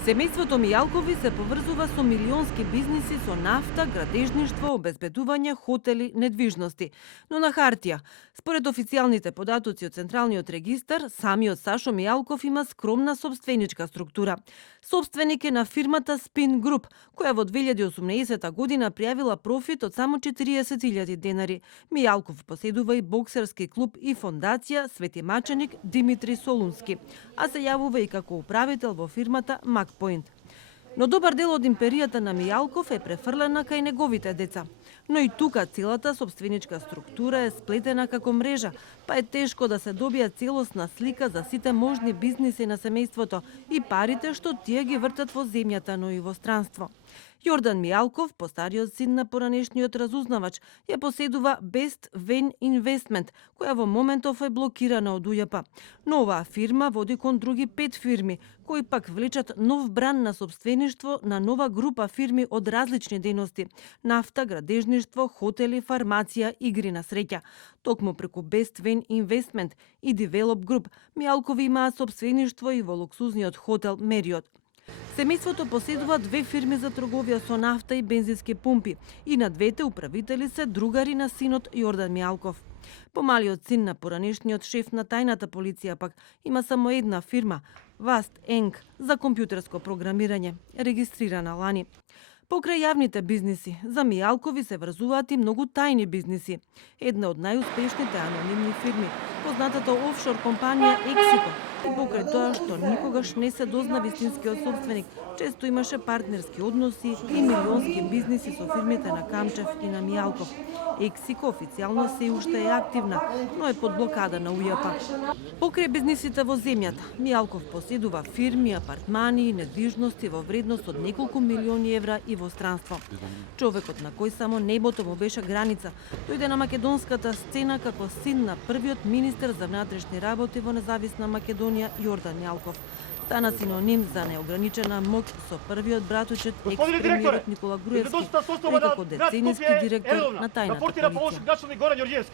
Семејството Мијалкови се поврзува со милионски бизниси со нафта, градежништво, обезбедување, хотели, недвижности. Но на хартија, според официјалните податоци од Централниот регистар, самиот Сашо Мијалков има скромна собственичка структура. Собственик е на фирмата Spin Group, која во 2018 година пријавила профит од само 40.000 денари. Мијалков поседува и боксерски клуб и фондација Свети Маченик Димитри Солунски, а се јавува и како управител во фирмата Макпоинт. Но добар дел од империјата на Мијалков е префрлена кај неговите деца. Но и тука целата собственичка структура е сплетена како мрежа, па е тешко да се добија целосна слика за сите можни бизниси на семејството и парите што тие ги вртат во земјата, но и во странство. Јордан Мијалков, постариот син на поранешниот разузнавач, ја поседува Best Vein Investment, која во моментов е блокирана од УЈП. Но оваа фирма води кон други 5 фирми, кои пак влечат нов бран на собствеништво на нова група фирми од различни дејности: нафта, градежништво, хотели, фармација, игри на среќа. Токму преку Best Vein Investment и Develop Group, Мијалкови имаат собствеништво и во луксузниот хотел Мериот. Семејството поседува 2 фирми за трговија со нафта и бензински пумпи и на двете управители се другари на синот Јордан Мијалков. Помалиот син на поранешниот шеф на тајната полиција пак има само една фирма, Vast Inc, за компјутерско програмирање, регистрирана лани. Покрај јавните бизниси, за Мијалкови се врзуваат и многу тајни бизниси. Една од најуспешните анонимни фирми, познатата офшор компанија Ексико, и покрај тоа што никогаш не се дозна вистинскиот собственик, често имаше партнерски односи и милионски бизниси со фирмите на Камчев и на Мијалков. Ексико официјално се уште е активна, но е под блокада на УЈП. Покрај бизнисите во земјата, Мијалков поседува фирми, апартмани и недвижности во вредност од неколку милиони евра и во странство. Човекот на кој само небото му беше граница, дојде на македонската сцена како син на првиот министер за внатрешни работи во независна Македонија Јордан Мијалков. Стана синоним за неограничена моќ со првиот братучет екс-премиерот Никола Груевски, преку деценијски директор на тајната полиција.